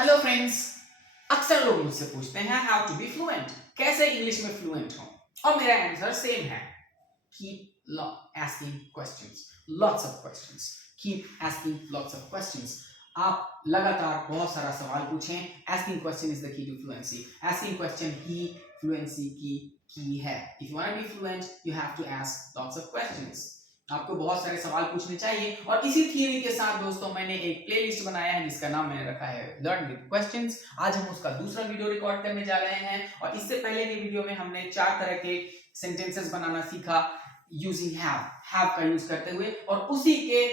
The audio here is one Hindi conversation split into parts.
हेलो फ्रेंड्स, अक्सर लोग मुझसे पूछते हैं हाउ टू बी फ्लुएंट, कैसे इंग्लिश में फ्लुएंट हो। और मेरा आंसर सेम है, keep asking questions, lots of questions, keep asking lots of questions. आप लगातार बहुत सारा सवाल पूछें। Asking question is the key to fluency. Asking question ही फ्लुएंसी की है। If you want to be fluent you have to ask lots of questions. आपको बहुत सारे सवाल पूछने चाहिए। और इसी थ्योरी के साथ दोस्तों मैंने एक प्लेलिस्ट बनाया है जिसका नाम मैंने रखा है लर्न विद क्वेश्चंस। आज हम उसका दूसरा वीडियो रिकॉर्ड करने जा रहे हैं। और इससे पहले के वीडियो में हमने 4 तरह के सेंटेंसेस बनाना सीखा यूजिंग हैव का यूज करते हुए, और उसी के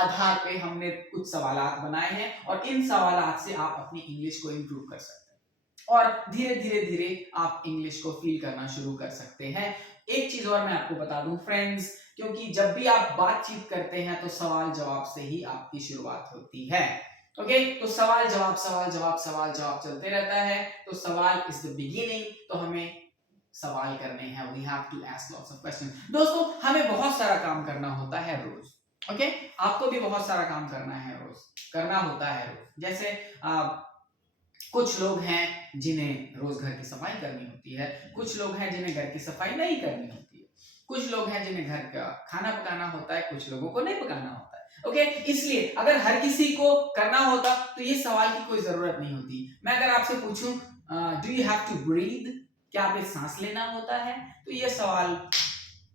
आधार पे हमने कुछ सवालात बनाए हैं। और इन सवालात से आप अपनी इंग्लिश को इंप्रूव कर सकते हैं और धीरे धीरे आप इंग्लिश को फील करना शुरू कर सकते हैं। एक चीज और मैं आपको बता दूं फ्रेंड्स, क्योंकि जब भी आप बातचीत करते हैं तो सवाल जवाब से ही आपकी शुरुआत होती है। ओके, तो सवाल जवाब चलते रहता है। तो सवाल इज द बिगिनिंग, तो हमें सवाल करने हैं। We have to ask lots of question. दोस्तों, हमें बहुत सारा काम करना होता है रोज। ओके, आपको भी बहुत सारा काम करना होता है रोज। जैसे कुछ लोग हैं जिन्हें रोज घर की सफाई करनी होती है, कुछ लोग हैं जिन्हें घर की सफाई नहीं करनी होती है, कुछ लोग हैं जिन्हें घर का खाना पकाना होता है, कुछ लोगों को नहीं पकाना होता है। ओके, इसलिए अगर हर किसी को करना होता तो ये सवाल की कोई जरूरत नहीं होती। मैं अगर आपसे पूछूं do you have to breathe, क्या आप सांस लेना होता है, तो ये सवाल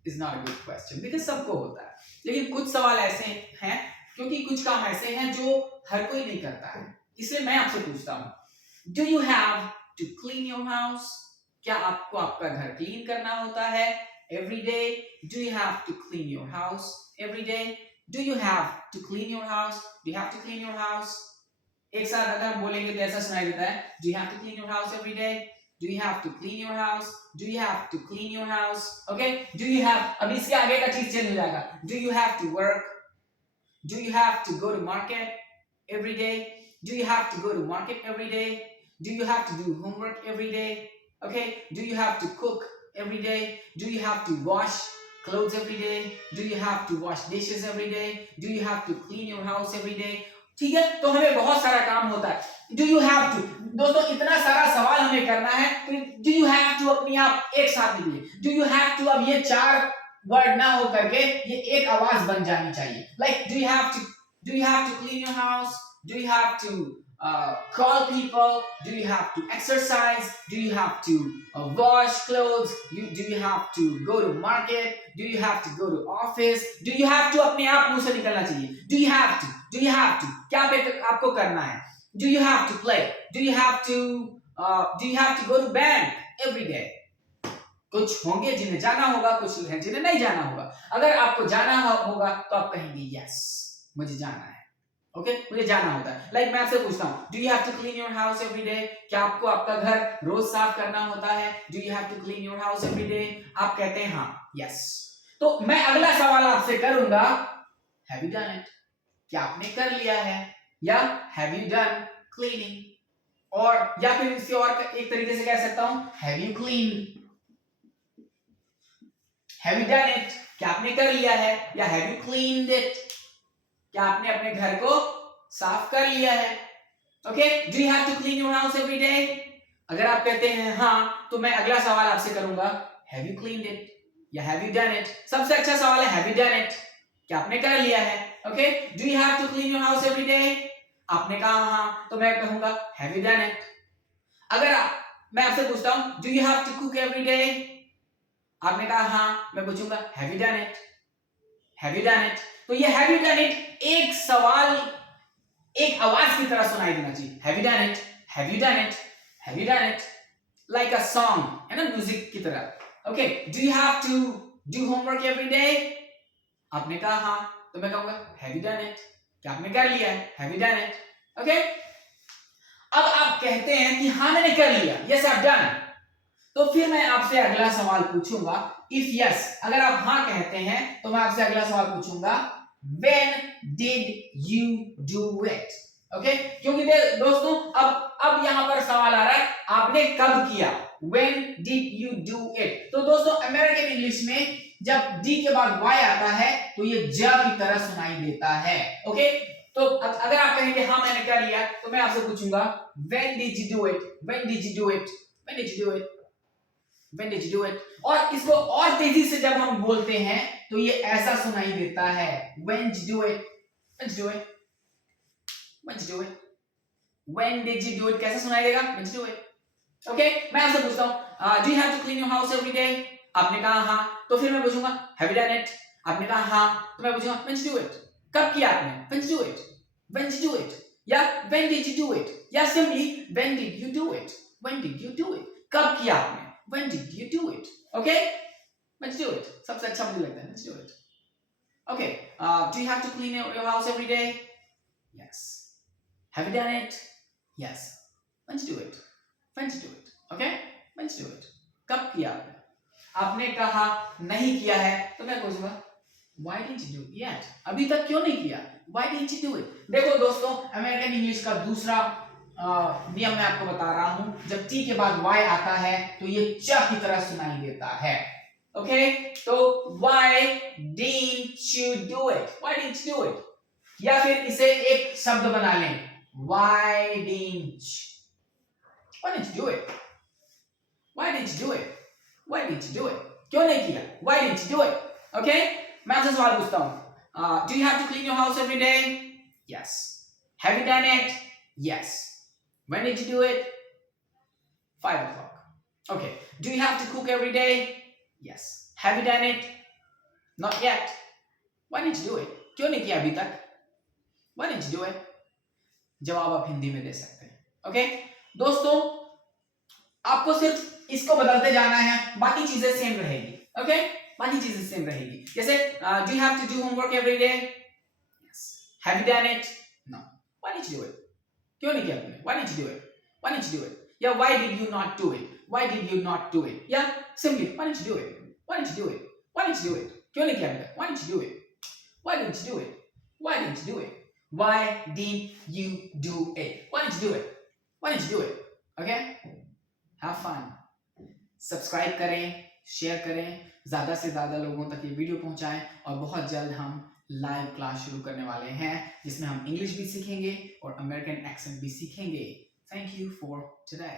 is not a good question, because सबको होता है। लेकिन कुछ सवाल ऐसे हैं, क्योंकि कुछ काम ऐसे हैं जो हर कोई नहीं करता है, इसलिए मैं आपसे पूछता हूं Do you have to clean your house? क्या आपको आपका घर क्लीन करना होता है every day? Do you have to clean your house every day? Do you have to clean your house? Do you have to clean your house? एक साथ अगर हम बोलेंगे तो ऐसा सुनाई देता है, Do you have to clean your house every day? Do you have to clean your house? Do you have to clean your house? Okay? Do you have, अब इसके आगे का चीज चेंज हो जाएगा। Do you have to work? Do you have to go to market every day? Do you have to go to market every day? Do you have to do homework every day? Okay. Do you have to cook every day? Do you have to wash clothes every day? Do you have to wash dishes every day? Do you have to clean your house every day? ठीक है, तो हमें बहुत सारा काम होता है। Do you have to, दोस्तों इतना सारा सवाल हमें करना है, तो do you have to अपनी आप एक साथ निकलिए। Do you have to, अब ये 4 वर्ड ना हो करके ये एक आवाज बन जानी चाहिए। Like do you have to clean your house? Do you have to call people? Do you have to exercise? Do you have to wash clothes? Do you have to go to market? Do you have to go to office? Do you have to अपने आप मुंह से निकलना चाहिए। Do you have to? Do you have to? क्या आपको करना है? Do you have to play? Do you have to go to bank every day? कुछ होंगे जिन्हें जाना होगा, कुछ हैं जिन्हें नहीं जाना होगा। अगर आपको जाना होगा तो आप कहेंगे यस, मुझे जाना है। ओके, मुझे जाना होता है। लाइक मैं आपसे पूछता हूँ, do you have to clean your house every day? क्या आपको आपका घर रोज साफ करना होता है? Do you have to clean your house every day? आप कहते हैं हाँ, यस। तो मैं अगला सवाल आपसे करूंगा, हैव यू डन इट? क्या आपने कर लिया है? या हैव यू डन क्लीनिंग? और या फिर इसे और एक तरीके से कह सकता हूं, have you cleaned? Have you done it? क्या आपने कर लिया है? या हैव यू क्लीन्ड इट? क्या आपने अपने घर को साफ कर लिया है? Okay, do you have to clean your house every day? अगर आप कहते हैं हाँ, तो मैं अगला सवाल आपसे करूंगा, हैव यू क्लीन्ड इट? या हैव यू डन इट? सबसे अच्छा सवाल है हैव यू डन इट? क्या आपने कर लिया है? Okay, do you have to clean your house every day? आपने कहा हाँ, तो मैं कहूंगा हैव यू डन इट? अगर मैं आपसे पूछता हूं, do you have to cook every day? आपने कहा हाँ, मैं पूछूंगा have you done it? Have you done it? तो ये हैव यू डन इट एक सवाल, एक आवाज की तरह सुनाई देना चाहिए। Have you done it? Have you done it? Have you done it? Like a song, है ना, म्यूजिक की तरह। Okay, do you have to do homework every day? आपने कहा हाँ, तो मैं कहूंगा हैव यू डन इट? क्या आपने कर लिया है? Have you done it? Okay, अब आप कहते हैं कि हाँ मैंने कर लिया, यस आई हैव डन, तो फिर मैं आपसे अगला सवाल पूछूंगा, इफ यस, अगर आप हाँ कहते हैं तो मैं आपसे अगला सवाल पूछूंगा, when did you do it? Okay, क्योंकि दोस्तों अब यहां पर सवाल आ रहा है आपने कब किया, when did you do it? तो दोस्तों अमेरिकन इंग्लिश में जब डी के बाद वाई आता है तो ये ज की तरह सुनाई देता है। ओके, तो अगर आप कहेंगे हाँ मैंने कर लिया, तो मैं आपसे पूछूंगा when did you do it, when did you do it, when did you do it, when did you do it। और इसको और तेजी से जब हम बोलते हैं तो ये ऐसा सुनाई देता है when did you do it, when did you do it, when did you do it, when did you do it कैसा सुनाई देगा, when did you do it। Okay मैं आपसे पूछता हूँ do you have to clean your house every day, आपने कहा हाँ, तो फिर मैं पूछूंगा हैव यू डन इट, आपने कहा हाँ, तो मैं पूछूंगा when did you do it, कब किया आपने, when did you do it, when did you do it, या when did you do it, या simply when did you do it, when did you do it, कब किया आपने, when did you do it. Okay when did you do it सबसे अच्छा मुझे लगता है, when did you do it. Okay do you have to clean your house every day, yes, have you done it, yes, when did you do it, when to do it, okay, when to do it, कब किया आपने, आपने कहा नहीं किया है, तो मैं पूछूंगा why didn't you do it yet, अभी तक क्यों नहीं किया, why didn't you do it। देखो दोस्तों अमेरिकन इंग्लिश का दूसरा नियम मैं आपको बता रहा हूं, जब टी के बाद y आता है तो ये च की तरह सुनाई देता है। ओके तो why didn't you do it, why didn't you do it, या फिर इसे एक शब्द बना लें why didn't Why didn't you do it? Why didn't you do it? Why didn't you do it? क्यों नहीं किया? Why didn't you do it? Okay? मैं आपसे सवाल पूछता हूँ. Do you have to clean your house every day? Yes. Have you done it? Yes. When did you do it? 5 o'clock. Okay. Do you have to cook every day? Yes. Have you done it? Not yet. Why didn't you do it? क्यों नहीं किया अभी तक? Why didn't you do it? जवाब आप हिंदी में दे सकते हैं. Okay? दोस्तों आपको सिर्फ इसको बदलते जाना है, बाकी चीजें सेम रहेगी। ओके बाकी चीजें सेम रहेगी। जैसे do you have to do homework every day, yes, have you done it, no, why did you do it, क्यों नहीं किया आपने, why did you do it, why did you do it, या why did you not do it, why did you not do it, या simply why did you do it, why did you do it, why did you do it, क्यों नहीं किया आपने, why did you do it, why did you do it, why did you do it, why did you do it, why did you do it, Why did you do it? Okay? Have fun. Subscribe करें, शेयर करें, ज्यादा से ज्यादा लोगों तक ये वीडियो पहुंचाएं और बहुत जल्द हम लाइव क्लास शुरू करने वाले हैं जिसमें हम इंग्लिश भी सीखेंगे और अमेरिकन एक्सेंट भी सीखेंगे। Thank you for today.